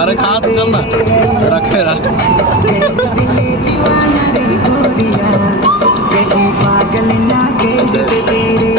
अरे खा तो चल ना रखे रख पागल ना के तेरे